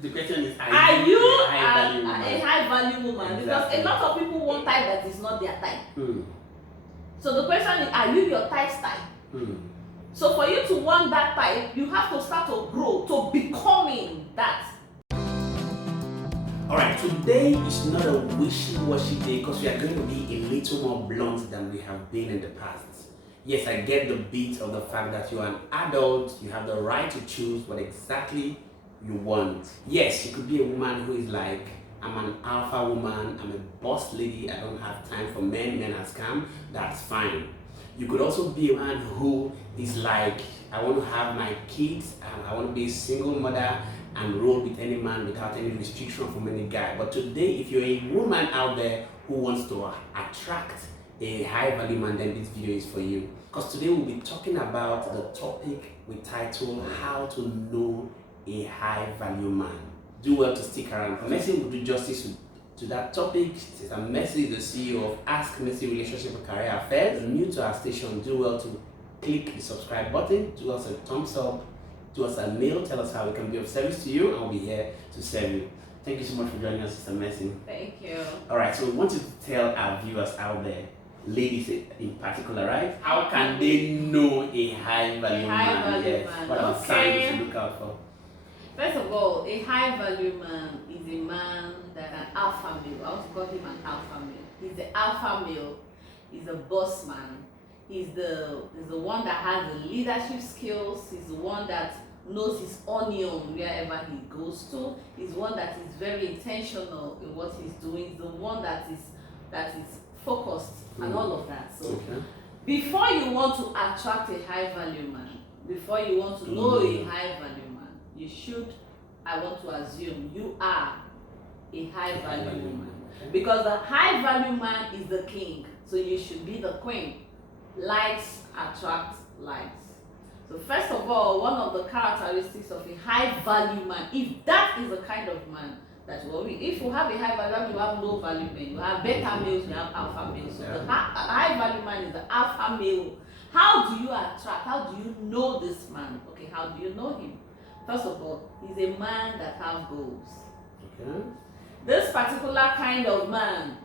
the question is, are you a high value woman? A high value woman? Exactly. Because a lot of people want type that is not their type. Hmm. So the question is, are you your type's type? Hmm. So for you to want that type, you have to start to grow to becoming that. Alright, today is not a wishy-washy day because we are going to be a little more blunt than we have been in the past. Yes, I get the beat of the fact that you are an adult, you have the right to choose what exactly you want. Yes, you could be a woman who is like, I'm an alpha woman, I'm a boss lady, I don't have time for men are scam, that's fine. You could also be a man who is like, I want to have my kids, I want to be a single mother and roll with any man without any restriction from any guy. But today, if you're a woman out there who wants to attract a high value man, then this video is for you. Because today we'll be talking about the topic we titled How to Know a High Value Man. Do well to stick around. Mercy will do justice to that topic. Mercy is the CEO of Ask Mercy Relationship and Career Affairs. If you're new to our station, do well to click the subscribe button, do us a thumbs up, do us a mail, tell us how we can be of service to you, and we'll be here to serve you. Thank you so much for joining us, Sister Mercy. Thank you. Alright, so we want you to tell our viewers out there, ladies in particular, right? How can they know a high value man? Yes. What are the signs they should look out for? First of all, a high value man is a man that an alpha male. I want to call him an alpha male. He's the alpha male. He's a boss man. He's the one that has the leadership skills. He's the one that knows his onion wherever he goes to. He's one that is very intentional in what he's doing. He's the one that is focused and all of that. So before you want to attract a high value man, before you want to know a high value man, you should, I want to assume, you are a high value woman. Because the high value man is the king, so you should be the queen. Likes attract likes. So first of all, one of the characteristics of a high value man, if that is the kind of man that if you have a high value man, you have low value men, you have beta males, you have alpha males. So the high value man is the alpha male. How do you attract? How do you know this man? Okay, how do you know him? First of all, he's a man that has goals. Okay. This particular kind of man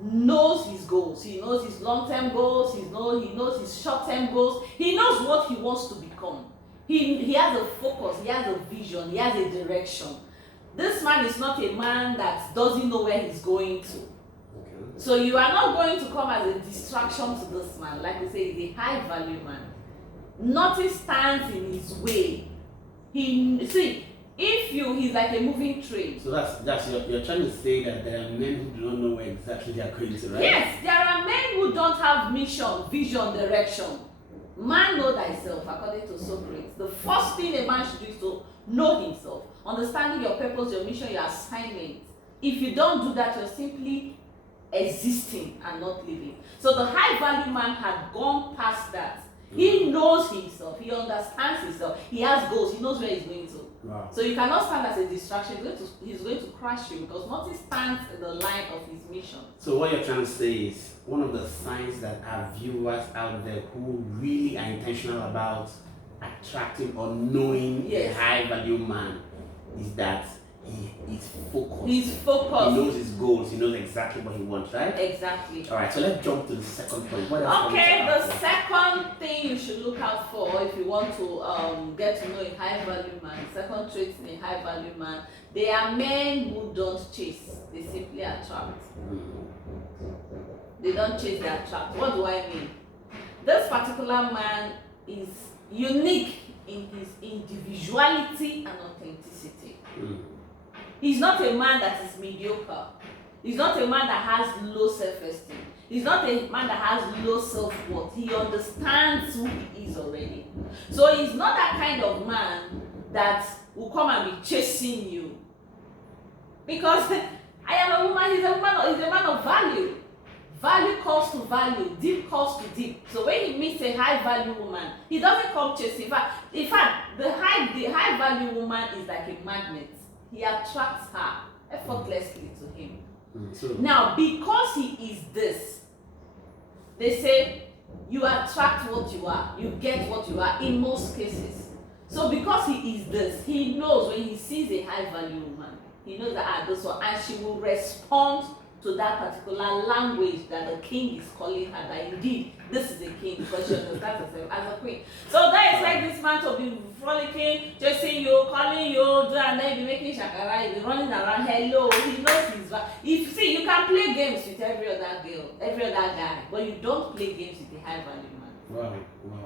knows his goals. He knows his long-term goals. He knows his short-term goals. He knows what he wants to become. He has a focus. He has a vision. He has a direction. This man is not a man that doesn't know where he's going to. Okay. So you are not going to come as a distraction to this man. Like we say, he's a high-value man. Nothing stands in his way. He's like a moving train. So that's you're trying to say that there are men who do not know where exactly they are going to, right? Yes, there are men who don't have mission, vision, direction. Man know thyself, according to Socrates. The first thing a man should do is to know himself, understanding your purpose, your mission, your assignment. If you don't do that, you're simply existing and not living. So the high value man had gone past that. He knows himself, he understands himself, he has goals, he knows where he's going to. Wow. So you cannot stand as a distraction. He's going to crush you because nothing stands in the line of his mission. So what you're trying to say is one of the signs that our viewers out there who really are intentional about attracting or knowing a high value man is that he's focused. He's focused. He knows his goals. He knows exactly what he wants, right? Exactly. All right, so let's jump to the second point. What else? Okay, the second thing you should look out for if you want to get to know a high value man, second trait in a high value man, they are men who don't chase. They simply attract. They don't chase, they attract. What do I mean? This particular man is unique in his individuality and authenticity. He's not a man that is mediocre. He's not a man that has low self-esteem. He's not a man that has low self-worth. He understands who he is already. So he's not that kind of man that will come and be chasing you. Because I am a woman, he's a man of value. Value calls to value, deep calls to deep. So when he meets a high value woman, he doesn't come chasing. In fact, the high value woman is like a magnet. He attracts her effortlessly to him. Now, because he is this, they say you attract what you are, you get what you are in most cases. So because he is this, he knows when he sees a high value woman, he knows that this one, and she will respond to that particular language that the king is calling her, that indeed this is a king, because she understands herself as a queen. So that is like this man to be frolicking, chasing you, calling you, and then you be making shakara, you be running around, hello, he knows his value. If see, you can play games with every other girl, every other guy, but you don't play games with a high value man. Wow.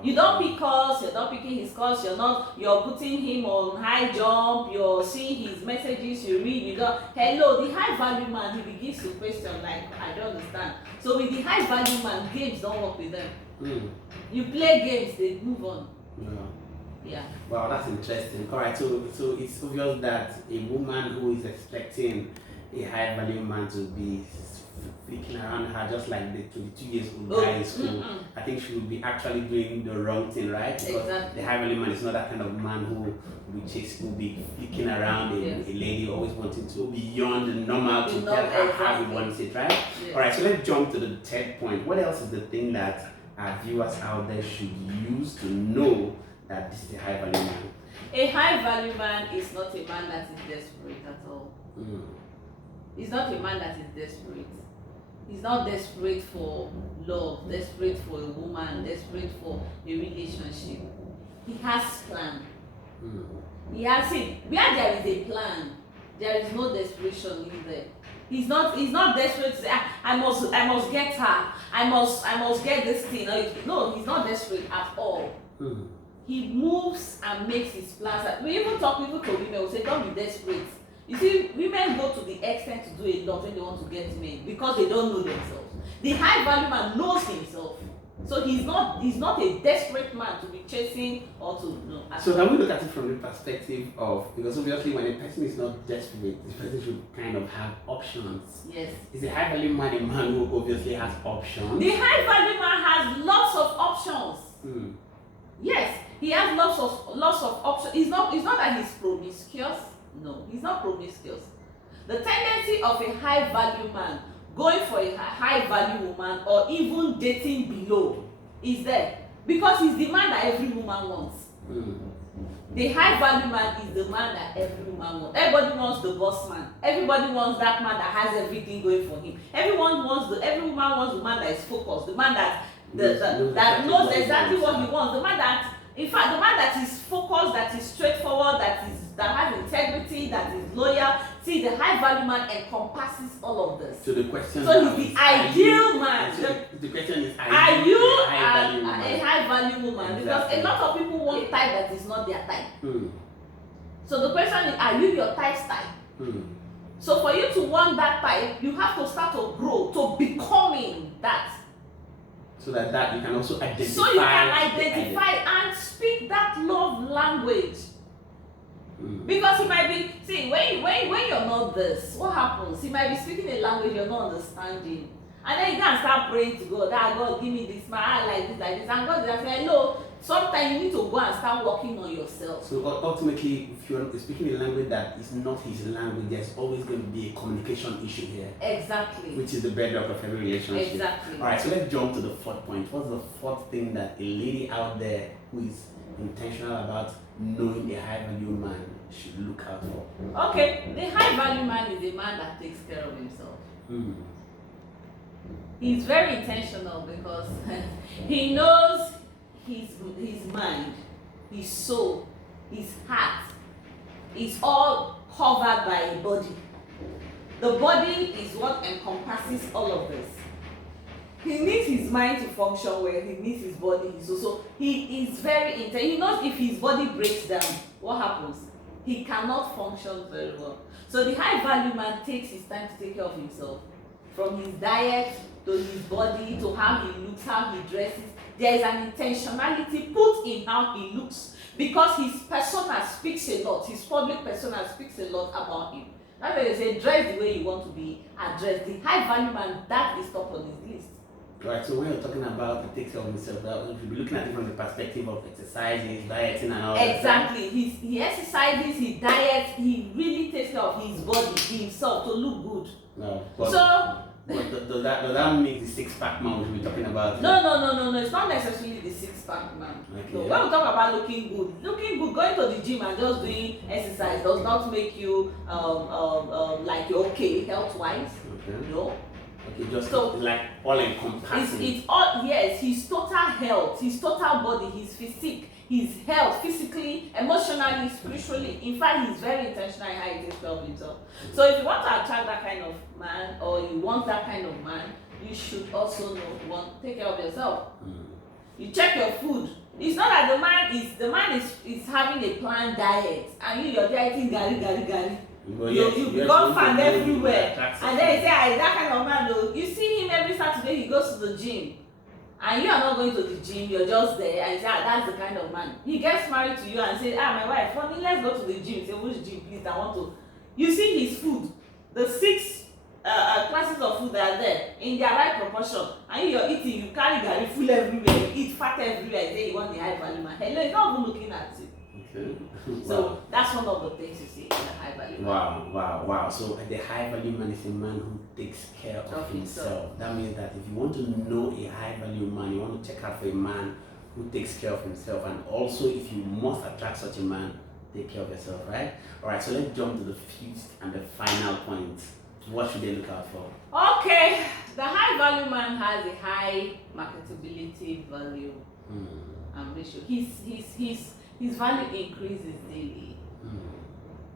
You don't pick calls, you're not picking his calls, you're putting him on high jump, you're seeing his messages, you read, you don't, hello, the high value man, he begins to question like, I don't understand. So with the high value man, games don't work with them. You play games, they move on. Yeah. Wow, that's interesting. Alright, so it's obvious that a woman who is expecting a high value man to be flicking around her just like the 22 years old guy in school, I think she would be actually doing the wrong thing, right? Because exactly. The high value man is not that kind of man who will be flicking around a lady, always wanting to go beyond the normal to tell her how he wants it, right? Yes. Alright, so let's jump to the third point. What else is the thing that our viewers out there should use to know that this is a high value man? A high value man is not a man that is desperate at all. He's not a man that is desperate. He's not desperate for love, desperate for a woman, desperate for a relationship. He has plan. He has it. Where there is a plan, there is no desperation in there. He's not desperate to say, I must get her, I must get this thing. No, he's not desperate at all. He moves and makes his plans. We even talk to women, we say, don't be desperate. You see, women go to the extent to do a lot when they want to get men because they don't know themselves. The high value man knows himself. So he's not a desperate man to be chasing or to know. So can we look at it from the perspective of, because obviously when a person is not desperate, the person should kind of have options. Yes. Is a high value man a man who obviously has options? The high value man has lots of options. Yes, he has lots of options. It's not that he's promiscuous. No, he's not promiscuous. The tendency of a high value man going for a high value woman or even dating below is there because he's the man that every woman wants. The high value man is the man that every woman wants. Everybody wants the boss man. Everybody wants that man that has everything going for him. Every woman wants the man that is focused, the man that knows exactly what he wants, the man that, in fact, the man that is focused, that is straightforward, that has integrity, that is loyal. See, the high value man encompasses all of this. So the question he's the ideal man. The question is, are you a high value woman? Exactly. Because a lot of people want a type that is not their type. So the question is, are you your type's type? So for you to want that type, you have to start to grow to becoming that. So that you can also identify. So you can identify and speak that love language. Because he might be, see, when you're not this, what happens? He might be speaking a language you're not understanding. And then you can start praying to God, God, give me this, man, I like this. And God is saying, no, sometimes you need to go and start working on yourself. So ultimately, if you're speaking a language that is not his language, there's always going to be a communication issue here. Exactly. Which is the bedrock of every relationship. Exactly. All right, so let's jump to the fourth point. What's the fourth thing that a lady out there who is intentional about knowing a high value man should look out for? Okay, the high value man is a man that takes care of himself. He's very intentional because he knows his mind, his soul, his heart is all covered by a body. The body is what encompasses all of this. He needs his mind to function well, he needs his body. So he is very intense. He knows if his body breaks down, what happens? He cannot function very well. So the high value man takes his time to take care of himself. From his diet to his body to how he looks, how he dresses. There is an intentionality put in how he looks because his persona speaks a lot. His public persona speaks a lot about him. That's why they say dress the way you want to be addressed. The high value man, that is top on his list. Right, so when you're talking about he takes care of himself, you should be looking at it from the perspective of exercises, dieting and all that. Exactly. He exercises, he diets, he really takes care of his body, himself to look good. No, so But does that mean the six-pack man we should be talking about? No. It's not necessarily the six-pack man. Okay. No, when we talk about looking good, going to the gym and just doing exercise does not make you like you're okay health-wise. Okay. No. Okay, just So, like all encompassing. It's all, yes, his total health, his total body, his physique, his health, physically, emotionally, spiritually. In fact, he's very intentional in how he takes care of himself. So if you want to attract that kind of man, or you want that kind of man, you should also take care of yourself. You check your food. It's not that the man is having a planned diet and you're dieting gari. You become fan everywhere, and then you say, that kind of man though. You see him every Saturday, he goes to the gym, and you are not going to the gym, you're just there, and you say, that's the kind of man. He gets married to you and say, my wife, honey, let's go to the gym. You say, which gym, please? I want to. You see his food, the 6 classes of food that are there in their right proportion, and you're eating, you carry gari full everywhere, you eat fat everywhere. You say you want the high value man. Hello, he's not even looking at you. Okay. So wow. That's one of the things you see in the high value man. Wow. So the high value man is a man who takes care of himself. That means that if you want to know a high value man, you want to check out for a man who takes care of himself. And also, if you must attract such a man, take care of yourself, right? Alright, so let's jump to the fifth and the final point. What should they look out for? Okay, the high value man has a high marketability value and ratio. His value increases daily.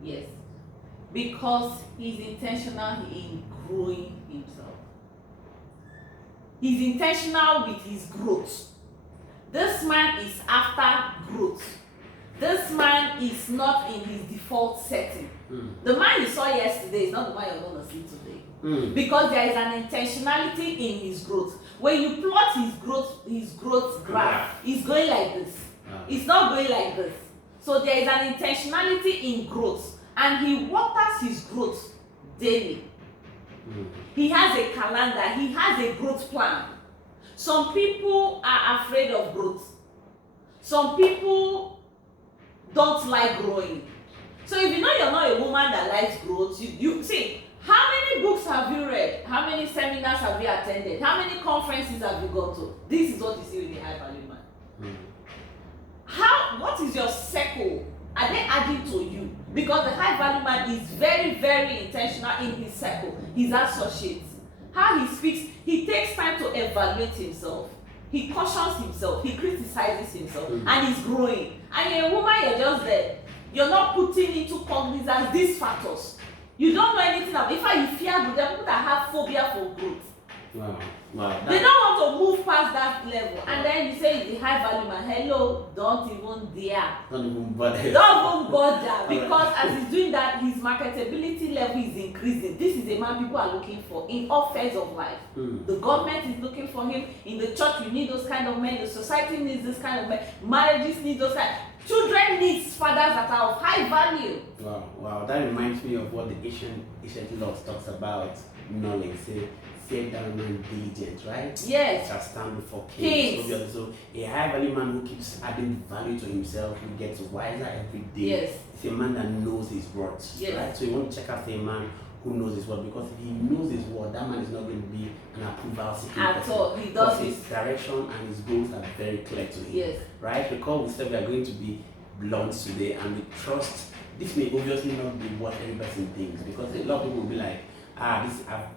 Yes, because he's intentional in growing himself. He's intentional with his growth. This man is after growth. This man is not in his default setting. The man you saw yesterday is not the man you're going to see today. Because there is an intentionality in his growth. When you plot his growth graph, it's going like this. It's not going like this. So there is an intentionality in growth, and he waters his growth daily. He has a calendar, he has a growth plan. Some people are afraid of growth. Some people don't like growing. So if you know you're not a woman that likes growth, you see, how many books have you read? How many seminars have you attended? How many conferences have you gone to? This is what you see with the high value man. What is your circle? Are they adding to you? Because the high value man is very, very intentional in his circle, his associates. How he speaks, he takes time to evaluate himself. He cautions himself, he criticizes himself, and he's growing. And you're a woman, you're just there. You're not putting into cognizance these factors. You don't know anything about it. In fact, you fear growth. There are people that have phobia for growth. Wow. They don't want to move past that level. And then you say the high value man, hello, don't even dare. Don't even bother. Don't even bother. Because as he's doing that, his marketability level is increasing. This is a man people are looking for in all phases of life. The government is looking for him. In the church, you need those kind of men. The society needs this kind of men. Marriages need those kind. Children need fathers that are of high value. Wow. That reminds me of what the ancient laws talks about knowledge. Say, fear that man diligent, right? Yes. Shall stand before kings. So a high value man who keeps adding value to himself, who gets wiser every day. Yes. It's a man that knows his words. Yes. Right? So you want to check out a man who knows his word, because if he knows his word, that man is not going to be an approval seeking At all. He does his direction and his goals are very clear to him. Yes. Right? Because we said we are going to be blunt today, and we trust this may obviously not be what every person thinks, because a lot of people will be like, I've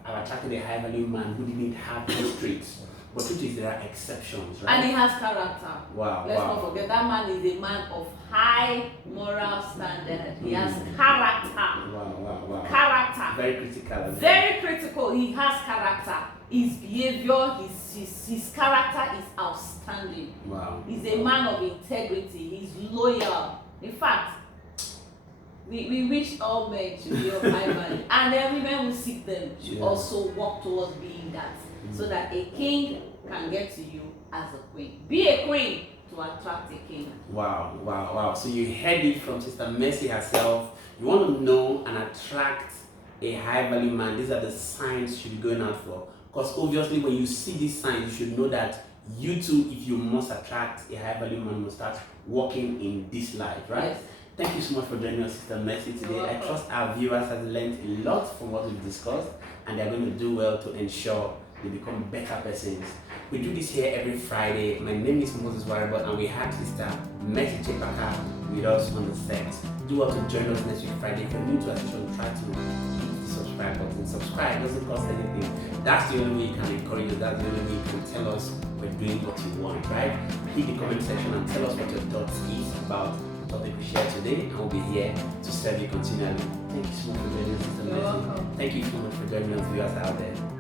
attracted a high value man who didn't have those traits. But truth is, there are exceptions, right? And he has character. Let's not forget, that man is a man of high moral standard. He has character. Wow. Character. Very critical. Very critical. He has character. His behavior, his character is outstanding. Wow. He's a man of integrity. He's loyal. In fact, we wish all men should be of high value, and every man who seek them should also work towards being that, so that a king can get to you as a queen. Be a queen to attract a king. Wow. So you heard it from Sister Mercy herself. You want to know and attract a high value man. These are the signs you should be going out for. Because obviously, when you see these signs, you should know that you too, if you must attract a high value man, must start walking in this light, right? Yes. Thank you so much for joining us, Sister Mercy, today. You're I welcome. trust our viewers have learned a lot from what we've discussed, and they're going to do well to ensure they become better persons. We do this here every Friday. My name is Moses Warabot, and we have Sister Mercy Chepaka with us on the set. Do well to join us next week Friday. If you're new to our session, try to hit the subscribe button. Subscribe doesn't cost anything. That's the only way you can encourage us. That's the only way you can tell us we're doing what you want, right? Hit the comment section and tell us what your thoughts is about the topic we shared today, and we'll be here to serve you continually. Thank you so much for joining us, Sister You're Mercy. welcome. Thank you so much for joining us, viewers out there.